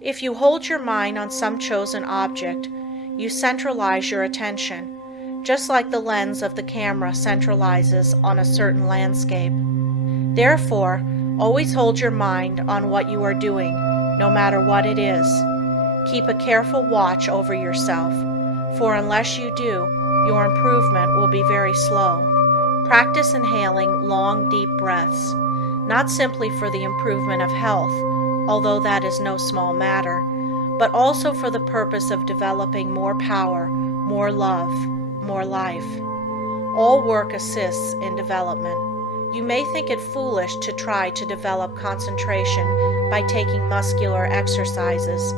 If you hold your mind on some chosen object, you centralize your attention, just like the lens of the camera centralizes on a certain landscape. Therefore, always hold your mind on what you are doing, no matter what it is. Keep a careful watch over yourself, for unless you do, your improvement will be very slow. Practice inhaling long, deep breaths, not simply for the improvement of health, although that is no small matter, but also for the purpose of developing more power, more love, more life. All work assists in development. You may think it foolish to try to develop concentration by taking muscular exercises,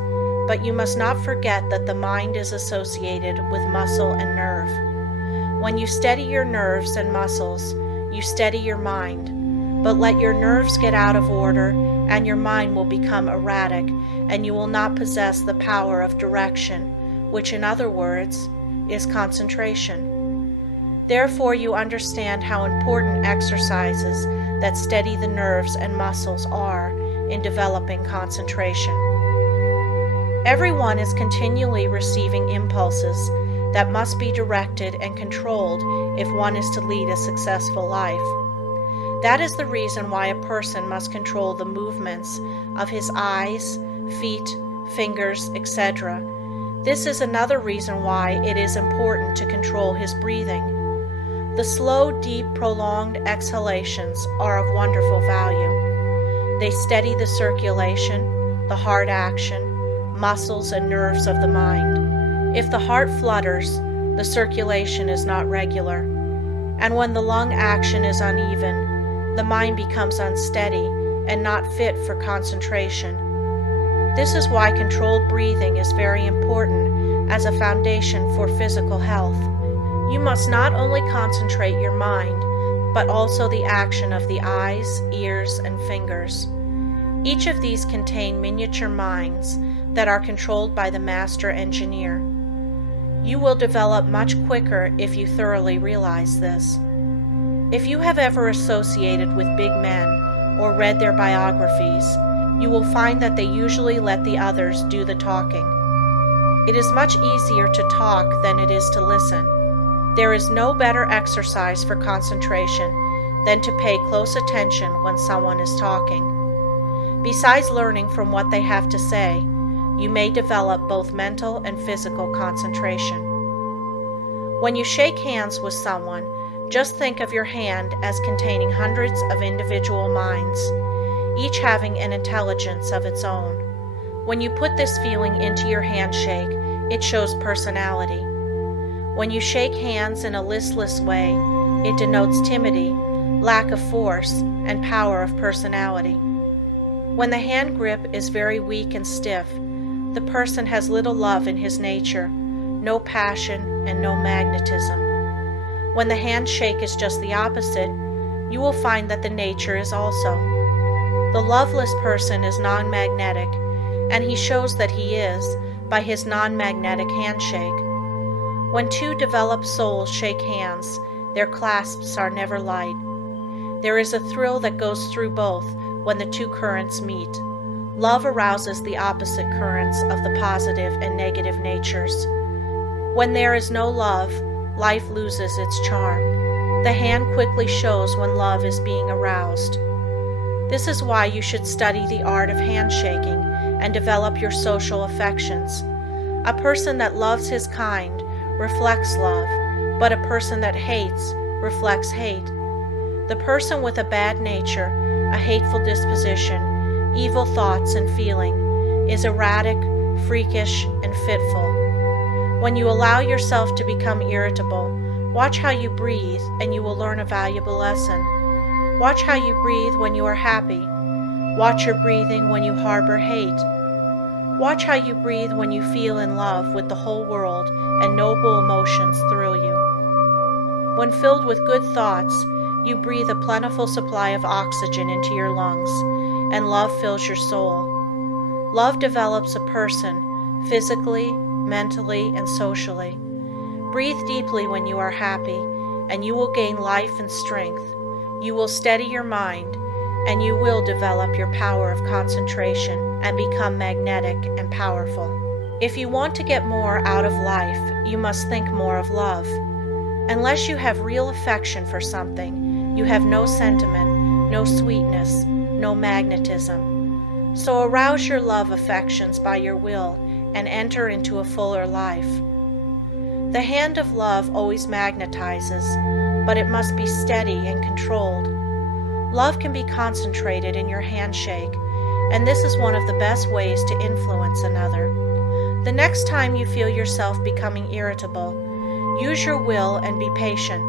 but you must not forget that the mind is associated with muscle and nerve. When you steady your nerves and muscles, you steady your mind. But let your nerves get out of order, and your mind will become erratic, and you will not possess the power of direction, which, in other words, is concentration. Therefore, you understand how important exercises that steady the nerves and muscles are in developing concentration. Everyone is continually receiving impulses that must be directed and controlled if one is to lead a successful life. That is the reason why a person must control the movements of his eyes, feet, fingers, etc. This is another reason why it is important to control his breathing. The slow, deep, prolonged exhalations are of wonderful value. They steady the circulation, the heart action, muscles and nerves of the mind. If the heart flutters, the circulation is not regular, and when the lung action is uneven, the mind becomes unsteady and not fit for concentration. This is why controlled breathing is very important as a foundation for physical health. You must not only concentrate your mind, but also the action of the eyes, ears, and fingers. Each of these contain miniature minds that are controlled by the master engineer. You will develop much quicker if you thoroughly realize this. If you have ever associated with big men or read their biographies, you will find that they usually let the others do the talking. It is much easier to talk than it is to listen. There is no better exercise for concentration than to pay close attention when someone is talking. Besides learning from what they have to say, you may develop both mental and physical concentration. When you shake hands with someone, just think of your hand as containing hundreds of individual minds, each having an intelligence of its own. When you put this feeling into your handshake, it shows personality. When you shake hands in a listless way, it denotes timidity, lack of force, and power of personality. When the hand grip is very weak and stiff, the person has little love in his nature, no passion, and no magnetism. When the handshake is just the opposite, you will find that the nature is also. The loveless person is non-magnetic, and he shows that he is by his non-magnetic handshake. When two developed souls shake hands, their clasps are never light. There is a thrill that goes through both when the two currents meet. Love arouses the opposite currents of the positive and negative natures. When there is no love, life loses its charm. The hand quickly shows when love is being aroused. This is why you should study the art of handshaking and develop your social affections. A person that loves his kind reflects love, but a person that hates reflects hate. The person with a bad nature, a hateful disposition, evil thoughts and feeling, is erratic, freakish, and fitful. When you allow yourself to become irritable, watch how you breathe and you will learn a valuable lesson. Watch how you breathe when you are happy. Watch your breathing when you harbor hate. Watch how you breathe when you feel in love with the whole world and noble emotions thrill you. When filled with good thoughts, you breathe a plentiful supply of oxygen into your lungs, and love fills your soul. Love develops a person physically, mentally, and socially. Breathe deeply when you are happy, and you will gain life and strength. You will steady your mind, and you will develop your power of concentration and become magnetic and powerful. If you want to get more out of life, you must think more of love. Unless you have real affection for something, you have no sentiment, no sweetness, no magnetism. So arouse your love affections by your will and enter into a fuller life. The hand of love always magnetizes, but it must be steady and controlled. Love can be concentrated in your handshake, and this is one of the best ways to influence another. The next time you feel yourself becoming irritable, use your will and be patient.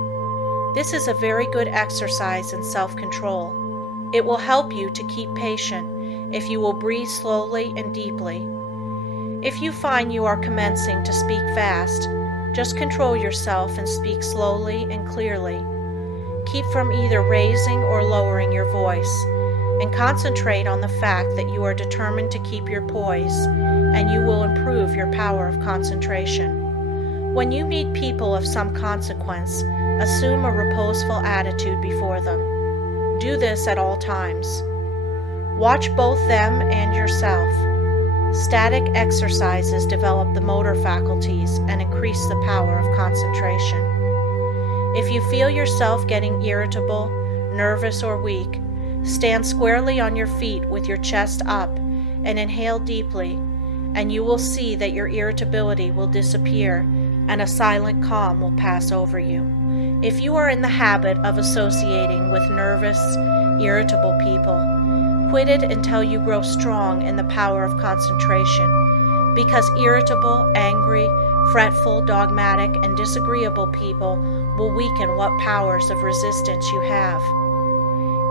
This is a very good exercise in self-control. It will help you to keep patient if you will breathe slowly and deeply. If you find you are commencing to speak fast, just control yourself and speak slowly and clearly. Keep from either raising or lowering your voice, and concentrate on the fact that you are determined to keep your poise, and you will improve your power of concentration. When you meet people of some consequence, assume a reposeful attitude before them. Do this at all times. Watch both them and yourself. Static exercises develop the motor faculties and increase the power of concentration. If you feel yourself getting irritable, nervous, or weak, stand squarely on your feet with your chest up and inhale deeply, and you will see that your irritability will disappear and a silent calm will pass over you. If you are in the habit of associating with nervous, irritable people, quit it until you grow strong in the power of concentration, because irritable, angry, fretful, dogmatic, and disagreeable people will weaken what powers of resistance you have.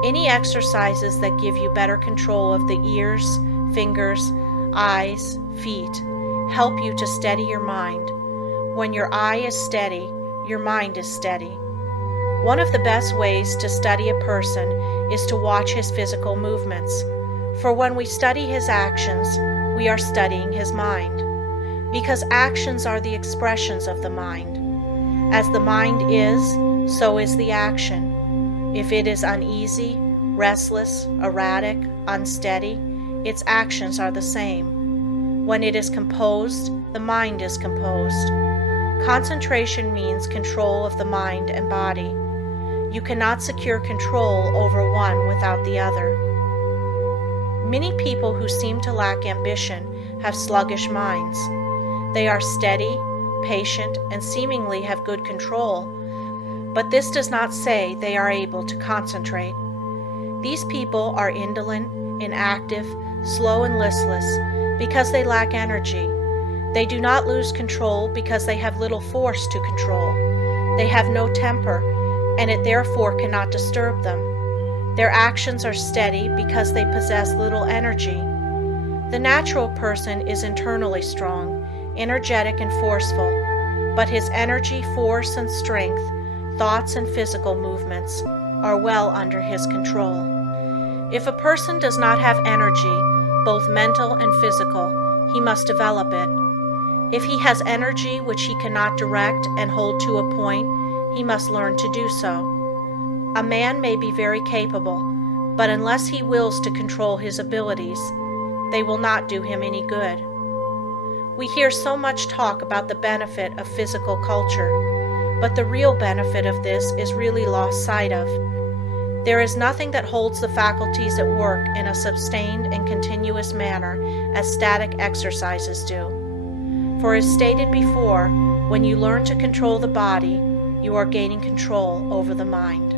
Any exercises that give you better control of the ears, fingers, eyes, feet help you to steady your mind. When your eye is steady, your mind is steady. One of the best ways to study a person is to watch his physical movements, for when we study his actions, we are studying his mind, because actions are the expressions of the mind. As the mind is, so is the action. If it is uneasy, restless, erratic, unsteady, its actions are the same. When it is composed, the mind is composed. Concentration means control of the mind and body. You cannot secure control over one without the other. Many people who seem to lack ambition have sluggish minds. They are steady, patient, and seemingly have good control, but this does not say they are able to concentrate. These people are indolent, inactive, slow, and listless because they lack energy. They do not lose control because they have little force to control. They have no temper, and it therefore cannot disturb them. Their actions are steady because they possess little energy. The natural person is internally strong, energetic, and forceful, but his energy, force, and strength, thoughts, and physical movements are well under his control. If a person does not have energy, both mental and physical, he must develop it. If he has energy which he cannot direct and hold to a point, he must learn to do so. A man may be very capable, but unless he wills to control his abilities, they will not do him any good. We hear so much talk about the benefit of physical culture, but the real benefit of this is really lost sight of. There is nothing that holds the faculties at work in a sustained and continuous manner as static exercises do. For as stated before, when you learn to control the body, you are gaining control over the mind.